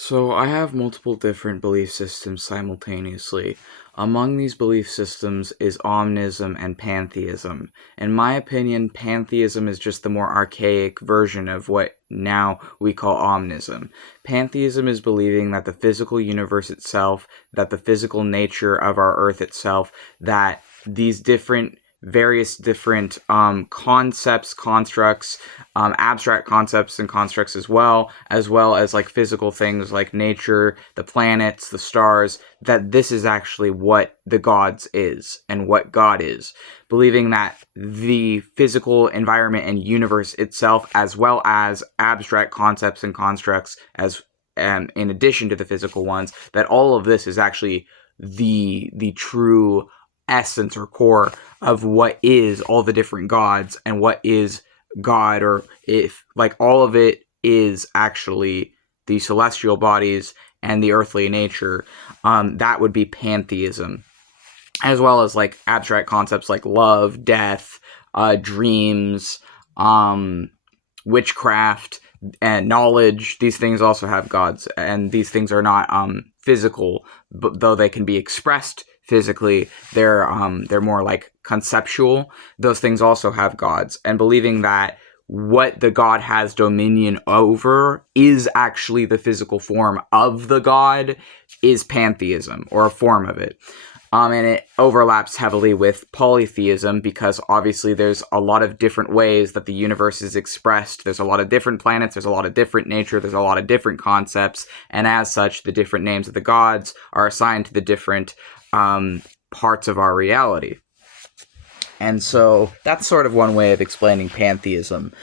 So I have multiple different belief systems simultaneously. Among these belief systems is omnism and pantheism. In my opinion, pantheism is just the more archaic version of what now we call omnism. Pantheism is believing that the physical universe itself, that the physical nature of our earth itself, that these various different concepts, constructs, abstract concepts and constructs as well as like physical things like nature, the planets, the stars, that this is actually what the gods is and what God is. Believing that the physical environment and universe itself, as well as abstract concepts and constructs, as in addition to the physical ones, that all of this is actually the true essence or core of what is all the different gods and what is God, or if like all of it is actually the celestial bodies and the earthly nature. That would be pantheism, as well as like abstract concepts like love, death, dreams, witchcraft, and knowledge. These things also have gods, and these things are not physical, but though they can be expressed physically, they're more like conceptual. Those things also have gods, and believing that what the god has dominion over is actually the physical form of the god is pantheism, or a form of it. And it overlaps heavily with polytheism because obviously there's a lot of different ways that the universe is expressed. There's a lot of different planets, there's a lot of different nature, there's a lot of different concepts, and as such, the different names of the gods are assigned to the different parts of our reality. And so that's sort of one way of explaining pantheism.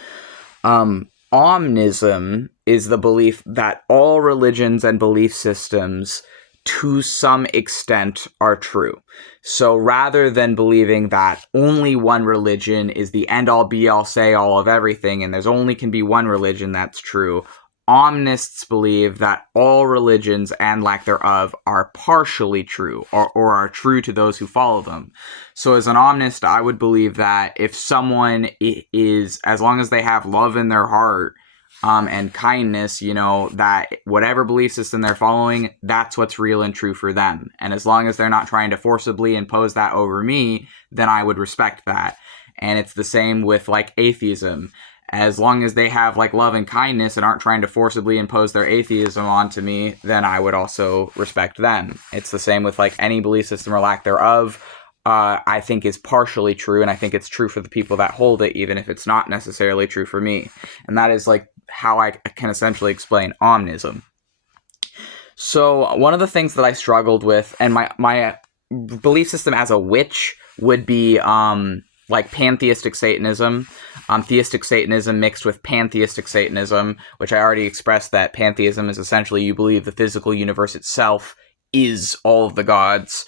Omnism is the belief that all religions and belief systems to some extent are true. So rather than believing that only one religion is the end all be all say all of everything and there's only can be one religion that's true, omnists believe that all religions and lack thereof are partially true, or are true to those who follow them. So as an omnist, I would believe that if someone is, as long as they have love in their heart, and kindness, that whatever belief system they're following, that's what's real and true for them. And as long as they're not trying to forcibly impose that over me, then I would respect that. And it's the same with like atheism. As long as they have like love and kindness and aren't trying to forcibly impose their atheism onto me, then I would also respect them. It's the same with like any belief system or lack thereof. I think is partially true, and I think it's true for the people that hold it, even if it's not necessarily true for me. And that is like how I can essentially explain omnism. So one of the things that I struggled with, and my belief system as a witch would be like pantheistic Satanism, theistic Satanism mixed with pantheistic Satanism, which I already expressed that pantheism is essentially you believe the physical universe itself is all of the gods.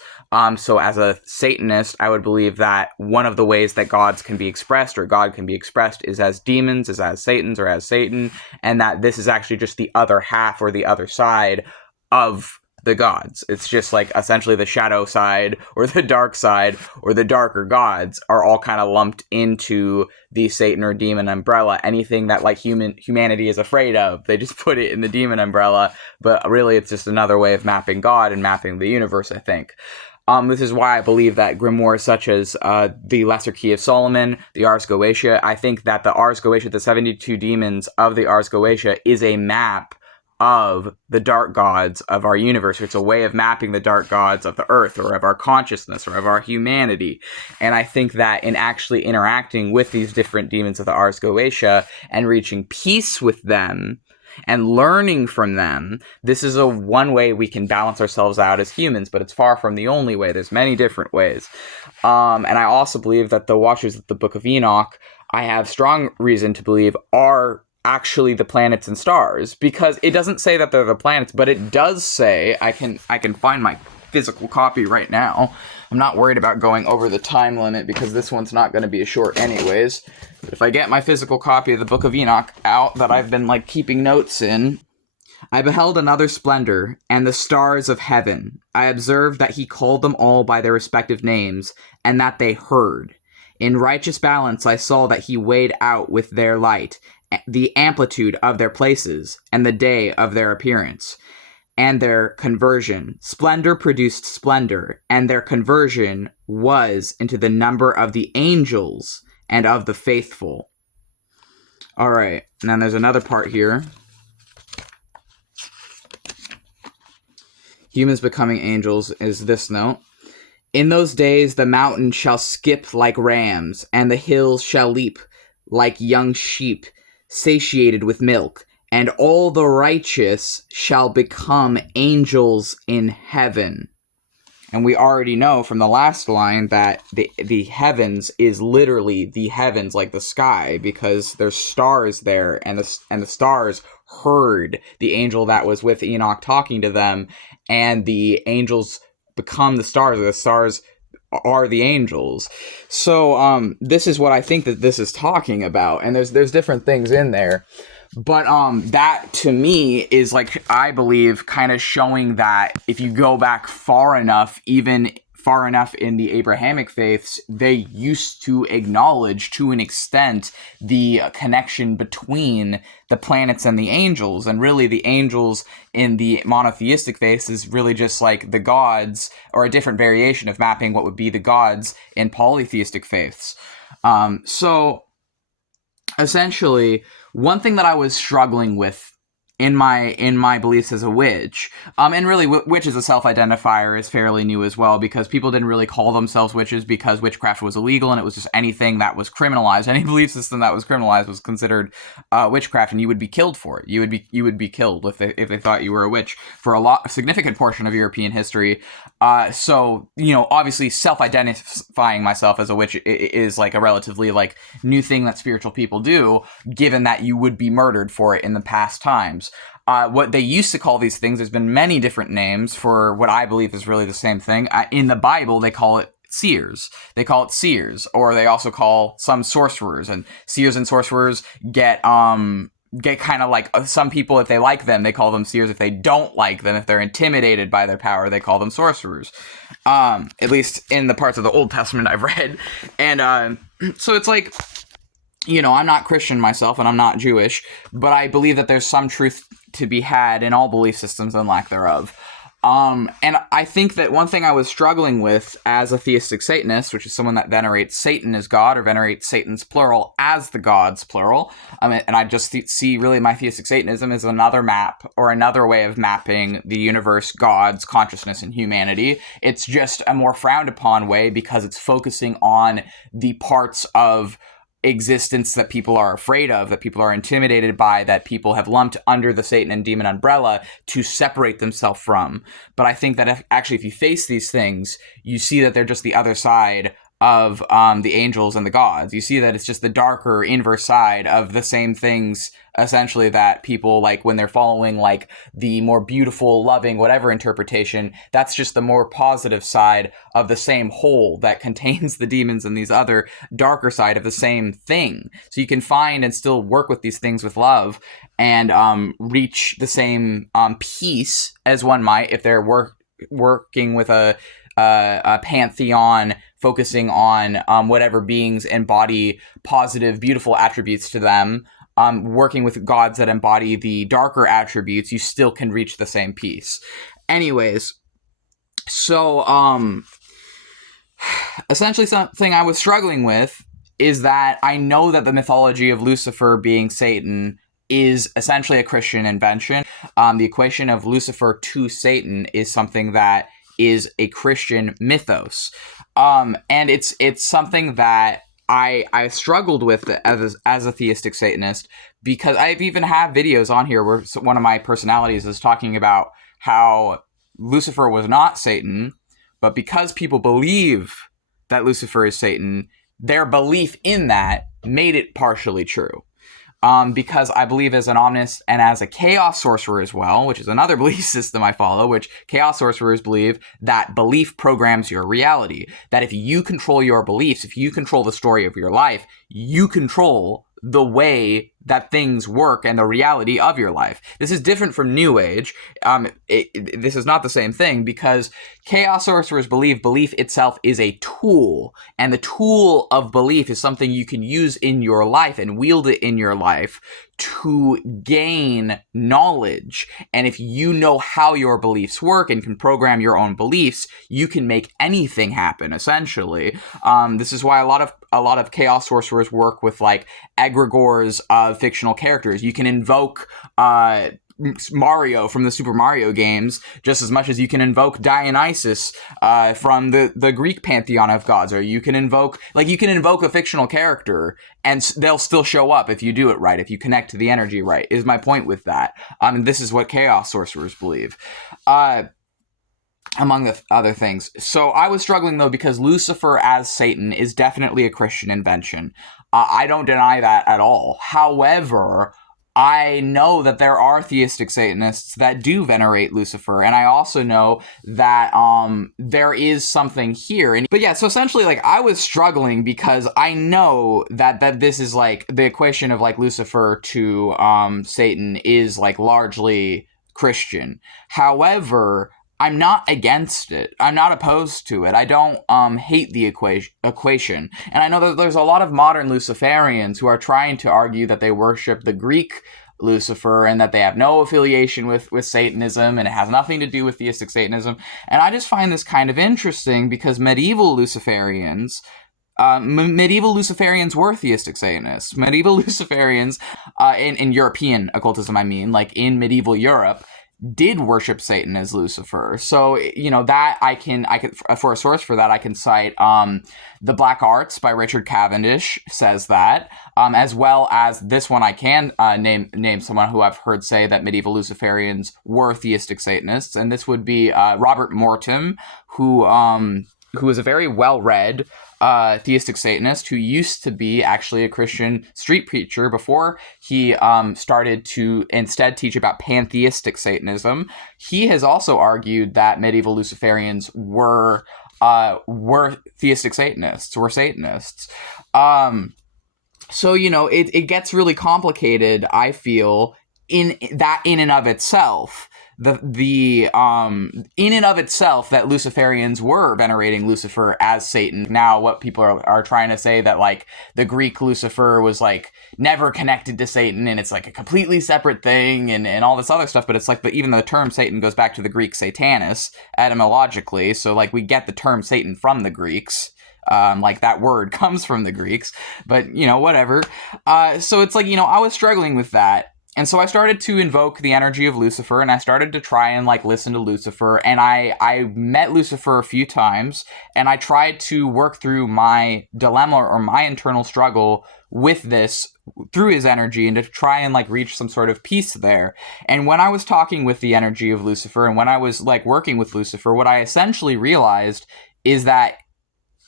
So as a Satanist, I would believe that one of the ways that gods can be expressed, or God can be expressed, is as demons, is as Satans, or as Satan, and that this is actually just the other half or the other side of the gods. It's just like essentially the shadow side or the dark side or the darker gods are all kind of lumped into the Satan or demon umbrella. Anything that like humanity is afraid of, they just put it in the demon umbrella, but really it's just another way of mapping God and mapping the universe, I think. This is why I believe that grimoires such as the Lesser Key of Solomon, the Ars Goetia, I think that the Ars Goetia, the 72 demons of the Ars Goetia, is a map of the dark gods of our universe. It's a way of mapping the dark gods of the earth, or of our consciousness, or of our humanity. And I think that in actually interacting with these different demons of the Ars Goetia and reaching peace with them and learning from them, this is one way we can balance ourselves out as humans, but it's far from the only way. There's many different ways. And I also believe that the Watchers of the Book of Enoch, I have strong reason to believe, are actually the planets and stars, because it doesn't say that they're the planets, but it does say, I can find my physical copy right now. I'm not worried about going over the time limit because this one's not going to be a short anyways. But if I get my physical copy of the Book of Enoch out that I've been like keeping notes in, I beheld another splendor, and the stars of heaven. I observed that he called them all by their respective names, and that they heard. In righteous balance I saw that he weighed out with their light the amplitude of their places, and the day of their appearance. and their conversion. Splendor produced splendor, and their conversion was into the number of the angels and of the faithful. All right, and then there's another part here. Humans becoming angels is this note. In those days the mountains shall skip like rams, and the hills shall leap like young sheep, satiated with milk, and all the righteous shall become angels in heaven. And we already know from the last line that the heavens is literally the heavens, like the sky, because there's stars there, and the stars heard the angel that was with Enoch talking to them, and the angels become the stars, or the stars are the angels. So this is what I think that this is talking about, and there's different things in there. But that to me is, like, I believe, kind of showing that if you go back far enough, even far enough in the Abrahamic faiths, they used to acknowledge to an extent the connection between the planets and the angels. And really the angels in the monotheistic faiths is really just like the gods, or a different variation of mapping what would be the gods in polytheistic faiths. So essentially, one thing that I was struggling with in my beliefs as a witch, and really witch as a self-identifier is fairly new as well, because people didn't really call themselves witches because witchcraft was illegal, and it was just anything that was criminalized. Any belief system that was criminalized was considered witchcraft, and you would be killed for it. You would be killed if they thought you were a witch for a significant portion of European history. So, you know, obviously self-identifying myself as a witch is like a relatively like new thing that spiritual people do, given that you would be murdered for it in the past times. What they used to call these things, there's been many different names for what I believe is really the same thing. In the Bible, they call it seers. They call it seers, or they also call some sorcerers. And seers and sorcerers get kind of like, some people, if they like them, they call them seers. If they don't like them, if they're intimidated by their power, they call them sorcerers. At least in the parts of the Old Testament I've read. And so it's like, you know, I'm not Christian myself, and I'm not Jewish, but I believe that there's some truth to be had in all belief systems and lack thereof. And I think that one thing I was struggling with as a theistic Satanist, which is someone that venerates Satan as God, or venerates Satan's plural as the gods plural, and I just see really my theistic Satanism as another map, or another way of mapping the universe, God's consciousness, and humanity. It's just a more frowned upon way, because it's focusing on the parts of existence that people are afraid of, that people are intimidated by, that people have lumped under the Satan and demon umbrella to separate themselves from. But I think that if you face these things, you see that they're just the other side of the angels and the gods. You see that it's just the darker inverse side of the same things, essentially, that people, like, when they're following like the more beautiful, loving, whatever interpretation, that's just the more positive side of the same whole that contains the demons and these other darker side of the same thing. So you can find and still work with these things with love, and reach the same peace as one might if they're working with a pantheon, focusing on whatever beings embody positive, beautiful attributes to them. Working with gods that embody the darker attributes, you still can reach the same peace. Anyways, so essentially something I was struggling with is that I know that the mythology of Lucifer being Satan is essentially a Christian invention. The equation of Lucifer to Satan is something that is a Christian mythos. And it's something that I struggled with as a theistic Satanist, because I've even have videos on here where one of my personalities is talking about how Lucifer was not Satan, but because people believe that Lucifer is Satan, their belief in that made it partially true. Because I believe as an omnist and as a chaos sorcerer as well, which is another belief system I follow, which chaos sorcerers believe that belief programs your reality. That if you control your beliefs, if you control the story of your life, you control the way that things work and the reality of your life. This is different from New Age. This is not the same thing, because chaos sorcerers believe belief itself is a tool, and the tool of belief is something you can use in your life and wield it in your life to gain knowledge. And if you know how your beliefs work and can program your own beliefs, you can make anything happen, essentially. This is why a lot of chaos sorcerers work with like egregores of fictional characters. You can invoke Mario from the Super Mario games just as much as you can invoke Dionysus from the Greek pantheon of gods, or you can invoke a fictional character and they'll still show up if you do it right, if you connect to the energy right, is my point with that. This is what chaos sorcerers believe, among the other things. So I was struggling though because Lucifer as Satan is definitely a Christian invention. I don't deny that at all. However, I know that there are theistic Satanists that do venerate Lucifer, and I also know that there is something here. But yeah, so essentially, like, I was struggling because I know that this is like the equation of like Lucifer to Satan is like largely Christian. However, I'm not against it. I'm not opposed to it. I don't hate the equation. And I know that there's a lot of modern Luciferians who are trying to argue that they worship the Greek Lucifer and that they have no affiliation with Satanism and it has nothing to do with theistic Satanism. And I just find this kind of interesting because medieval Luciferians were theistic Satanists. Medieval Luciferians, in European occultism, I mean, like in medieval Europe, did worship Satan as Lucifer. So, you know, that I can for a source for that, I can cite The Black Arts by Richard Cavendish says that, as well as this one I can name someone who I've heard say that medieval Luciferians were theistic Satanists, and this would be Robert Morton, who is a very well-read theistic Satanist who used to be actually a Christian street preacher before he started to instead teach about pantheistic Satanism. He has also argued that medieval Luciferians were theistic Satanists, were Satanists. So, you know, it gets really complicated, I feel, in and of itself. In and of itself that Luciferians were venerating Lucifer as Satan. Now what people are trying to say that like the Greek Lucifer was like never connected to Satan and it's like a completely separate thing and all this other stuff, but it's like even the term Satan goes back to the Greek Satanis etymologically, so like we get the term Satan from the Greeks. Like that word comes from the Greeks, but you know, whatever. So it's like, you know, I was struggling with that. And so I started to invoke the energy of Lucifer, and I started to try and like listen to Lucifer, and I met Lucifer a few times, and I tried to work through my dilemma or my internal struggle with this through his energy and to try and like reach some sort of peace there. And when I was talking with the energy of Lucifer and when I was like working with Lucifer, what I essentially realized is that,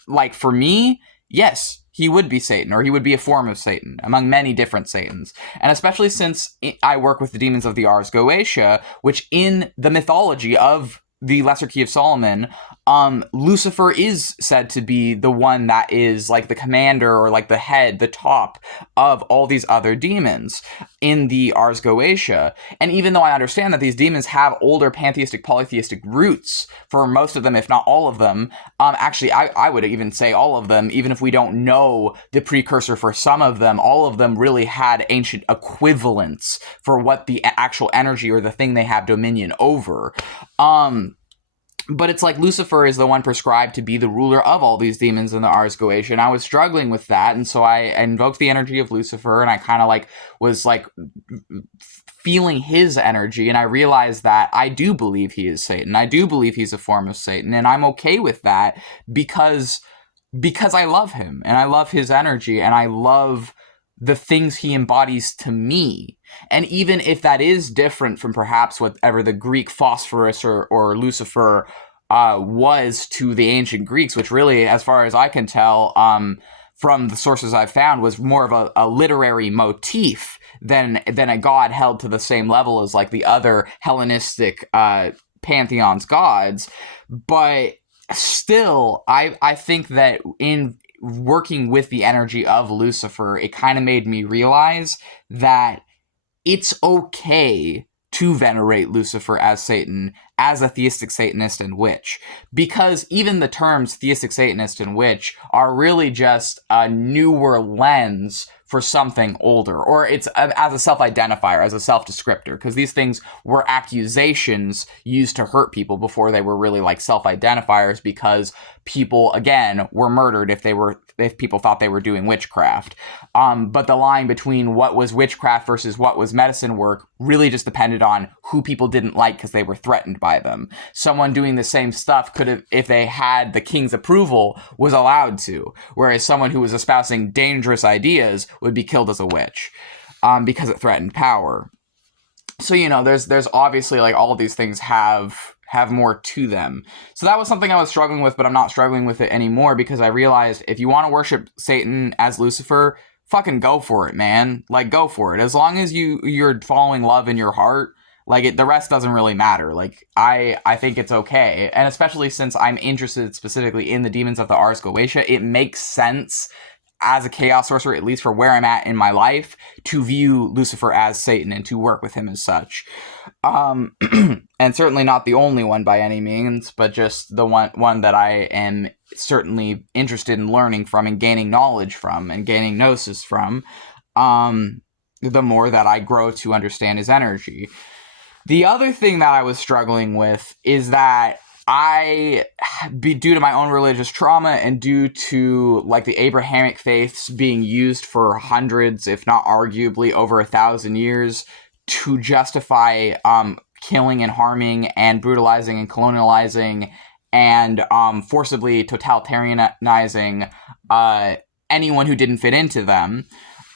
like, for me, yes, he would be Satan, or he would be a form of Satan among many different Satans. And especially since I work with the demons of the Ars Goetia, which in the mythology of the Lesser Key of Solomon, Lucifer is said to be the one that is like the commander or like the head, the top of all these other demons in the Ars Goetia. And even though I understand that these demons have older pantheistic, polytheistic roots for most of them, if not all of them, actually I would even say all of them, even if we don't know the precursor for some of them, all of them really had ancient equivalents for what the actual energy or the thing they have dominion over. But it's like Lucifer is the one prescribed to be the ruler of all these demons in the Ars Goetia, and I was struggling with that, and so I invoked the energy of Lucifer, and I kind of like was like feeling his energy, and I realized that I do believe he is Satan. I do believe he's a form of Satan, and I'm okay with that because I love him, and I love his energy, and I love the things he embodies to me. And even if that is different from perhaps whatever the Greek Phosphorus or Lucifer was to the ancient Greeks, which really, as far as I can tell, from the sources I've found, was more of a literary motif than a god held to the same level as like the other Hellenistic pantheon's gods. But still, I think that in working with the energy of Lucifer, it kind of made me realize that it's okay to venerate Lucifer as Satan, as a theistic Satanist and witch. Because even the terms theistic Satanist and witch are really just a newer lens for something older, or it's as a self-identifier, as a self-descriptor, because these things were accusations used to hurt people before they were really like self-identifiers, because people, again, were murdered if people thought they were doing witchcraft. But the line between what was witchcraft versus what was medicine work really just depended on who people didn't like because they were threatened by them. Someone doing the same stuff could have, if they had the king's approval, was allowed to, whereas someone who was espousing dangerous ideas would be killed as a witch, because it threatened power. So, there's obviously like all of these things have more to them. So that was something I was struggling with, but I'm not struggling with it anymore, because I realized if you want to worship Satan as Lucifer, fucking go for it, man. Like, go for it. As long as you're following love in your heart, like, the rest doesn't really matter. Like, I think it's okay. And especially since I'm interested specifically in the demons of the Ars Goetia, it makes sense as a chaos sorcerer, at least for where I'm at in my life, to view Lucifer as Satan and to work with him as such. And certainly not the only one by any means, but just the one that I am certainly interested in learning from and gaining knowledge from and gaining gnosis from, the more that I grow to understand his energy. The other thing that I was struggling with is that due to my own religious trauma and due to like the Abrahamic faiths being used for hundreds, if not arguably over 1,000 years, to justify killing and harming and brutalizing and colonializing and forcibly totalitarianizing anyone who didn't fit into them,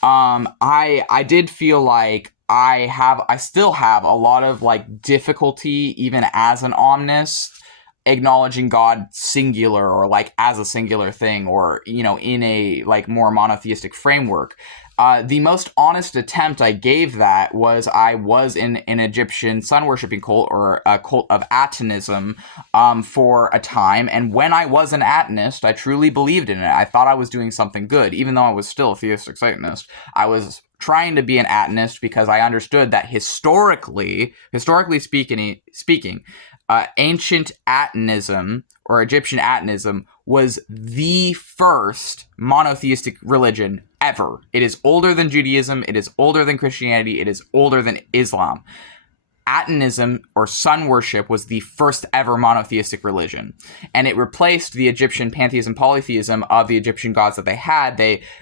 I did feel like I still have a lot of like difficulty, even as an omnist, acknowledging God singular or like as a singular thing, or in a like more monotheistic framework. The most honest attempt I gave that was I was in an Egyptian sun-worshipping cult, or a cult of Atonism, for a time, and when I was an Atonist, I truly believed in it. I thought I was doing something good, even though I was still a theistic Satanist. I was trying to be an Atonist because I understood that historically speaking, ancient Atonism, or Egyptian Atonism, was the first monotheistic religion ever. It is older than Judaism, it is older than Christianity, it is older than Islam. Atonism, or sun worship, was the first ever monotheistic religion, and it replaced the Egyptian pantheism polytheism of the Egyptian gods that they had.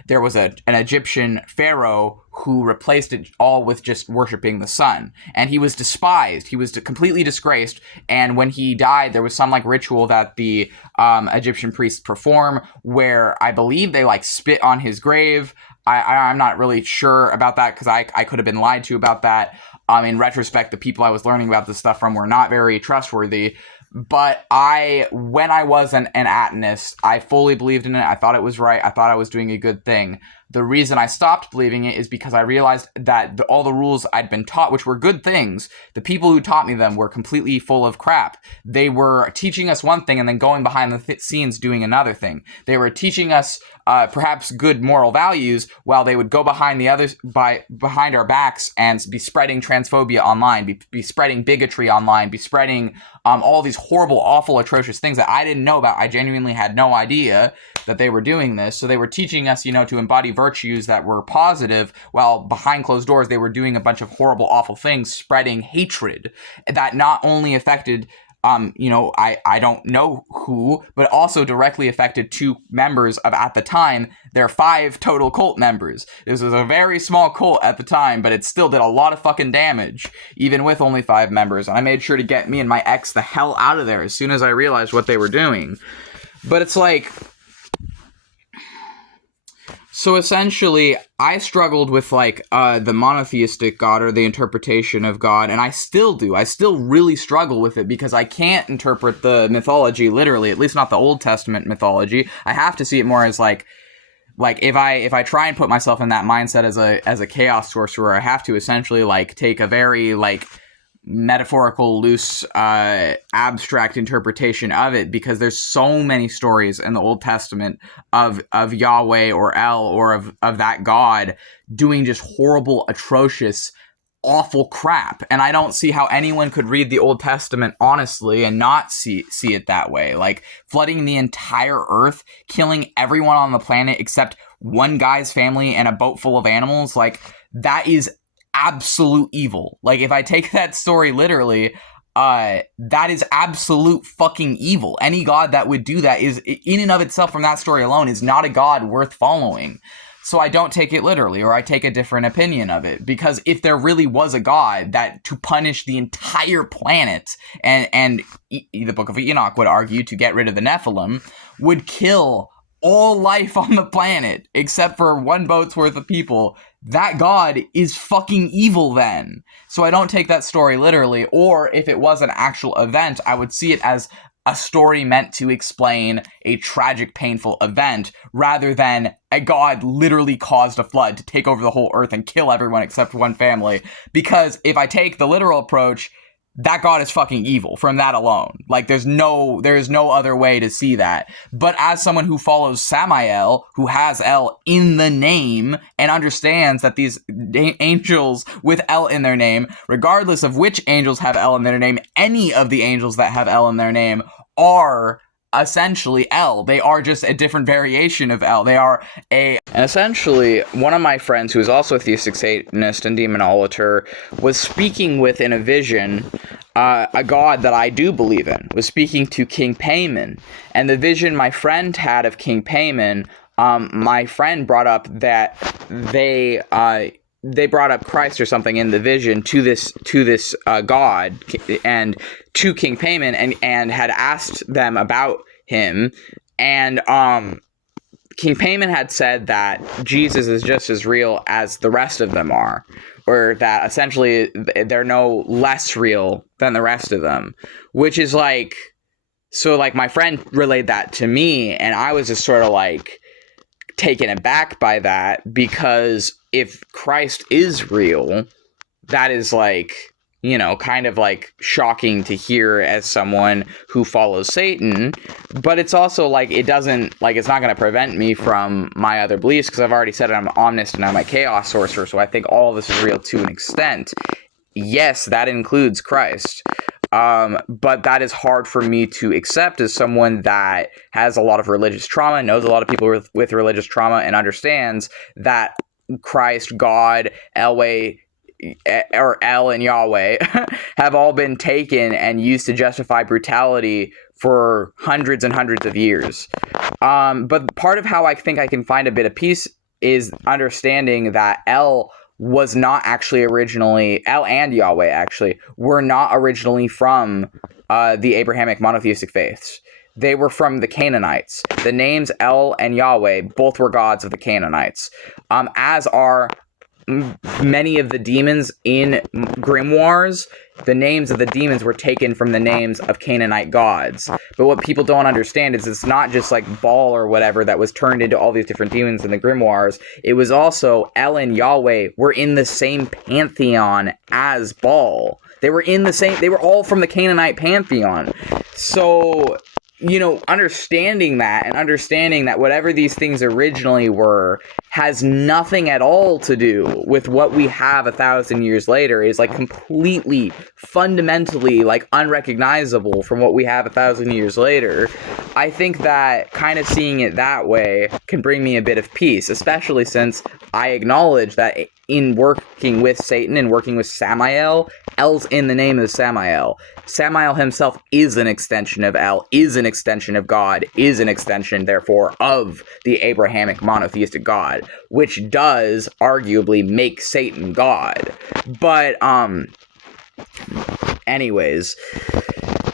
There was an Egyptian pharaoh who replaced it all with just worshiping the sun, and he was despised. He was completely disgraced, and when he died, there was some like ritual that the Egyptian priests perform where I believe they like spit on his grave. I'm not really sure about that, because I could have been lied to about that. In retrospect, the people I was learning about this stuff from were not very trustworthy. But when I was an Atonist, I fully believed in it. I thought it was right. I thought I was doing a good thing. The reason I stopped believing it is because I realized that all the rules I'd been taught, which were good things, the people who taught me them were completely full of crap. They were teaching us one thing and then going behind the scenes doing another thing. They were teaching us perhaps good moral values, while they would go behind behind our backs and be spreading transphobia online, be spreading bigotry online, be spreading all these horrible, awful, atrocious things that I didn't know about. I genuinely had no idea that they were doing this. So they were teaching us, to embody virtues that were positive, while behind closed doors they were doing a bunch of horrible, awful things, spreading hatred that not only affected I don't know who, but also directly affected 2 members of, at the time, their 5 total cult members. This was a very small cult at the time, but it still did a lot of fucking damage, even with only 5 members. And I made sure to get me and my ex the hell out of there as soon as I realized what they were doing. But it's like, so essentially, I struggled with the monotheistic God, or the interpretation of God, and I still do. I still really struggle with it, because I can't interpret the mythology literally, at least not the Old Testament mythology. I have to see it more as like if I try and put myself in that mindset as a chaos sorcerer, I have to essentially take a very metaphorical, loose, abstract interpretation of it, because there's so many stories in the Old Testament of Yahweh or El, or of that God doing just horrible, atrocious, awful crap. And I don't see how anyone could read the Old Testament honestly and not see it that way. Like, flooding the entire earth, killing everyone on the planet except one guy's family and a boat full of animals, like, that is absolute evil. Like, if I take that story literally, that is absolute fucking evil. Any god that would do that is, in and of itself, from that story alone, is not a god worth following. So I don't take it literally, or I take a different opinion of it. Because if there really was a god that to punish the entire planet, and the Book of Enoch would argue to get rid of the Nephilim, would kill all life on the planet except for one boat's worth of people, that god is fucking evil then. So I don't take that story literally, or if it was an actual event, I would see it as a story meant to explain a tragic, painful event, rather than a god literally caused a flood to take over the whole earth and kill everyone except one family. Because if I take the literal approach, that god is fucking evil from that alone. Like, there is no other way to see that. But as someone who follows Samael, who has El in the name, and understands that these angels with El in their name, regardless of which angels have El in their name, any of the angels that have El in their name are essentially El. They are just a different variation of El. They are and essentially, one of my friends, who is also a theistic Satanist and demonolator, was speaking with, in a vision, a god that I do believe in, was speaking to King Paimon. And the vision my friend had of King Paimon, my friend brought up that they brought up Christ or something in the vision to this god and to King Paimon, and had asked them about him, and King Paimon had said that Jesus is just as real as the rest of them are, or that essentially they're no less real than the rest of them, which is like, so like my friend relayed that to me, and I was just sort of like taken aback by that, because if Christ is real, that is like, you know, kind of like shocking to hear as someone who follows Satan. But it's also like, it doesn't, like, it's not going to prevent me from my other beliefs, because I've already said I'm omnist and I'm a chaos sorcerer, so I think all of this is real to an extent. Yes, that includes Christ. But that is hard for me to accept as someone that has a lot of religious trauma, knows a lot of people with religious trauma, and understands that Christ, God, Elway, or El and Yahweh have all been taken and used to justify brutality for hundreds and hundreds of years. But part of how I think I can find a bit of peace is understanding that El was not actually originally, El and Yahweh actually, were not originally from the Abrahamic monotheistic faiths. They were from the Canaanites. The names El and Yahweh both were gods of the Canaanites, as are many of the demons in grimoires. The names of the demons were taken from the names of Canaanite gods. But what people don't understand is it's not just like Baal or whatever that was turned into all these different demons in the grimoires. It was also El and Yahweh were in the same pantheon as Baal. They were all from the Canaanite pantheon. So, you know, understanding that, and understanding that whatever these things originally were has nothing at all to do with what we have 1,000 years later, is like completely, fundamentally, like unrecognizable from what we have 1,000 years later. I think that kind of seeing it that way can bring me a bit of peace, especially since I acknowledge that in working with Satan and working with Samael, El's in the name of Samael. Samael himself is an extension of El, is an extension of God, is an extension, therefore, of the Abrahamic monotheistic God, which does arguably make Satan God. But, anyways,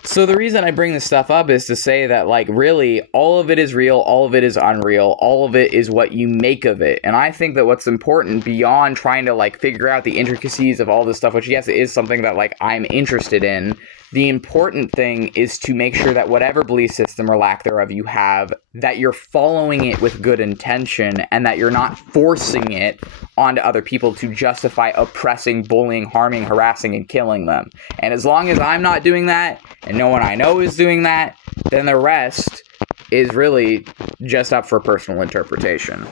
so the reason I bring this stuff up is to say that, like, really, all of it is real, all of it is unreal, all of it is what you make of it. And I think that what's important beyond trying to, like, figure out the intricacies of all this stuff, which, yes, it is something that, like, I'm interested in, the important thing is to make sure that whatever belief system or lack thereof you have, that you're following it with good intention, and that you're not forcing it onto other people to justify oppressing, bullying, harming, harassing, and killing them. And as long as I'm not doing that, and no one I know is doing that, then the rest is really just up for personal interpretation.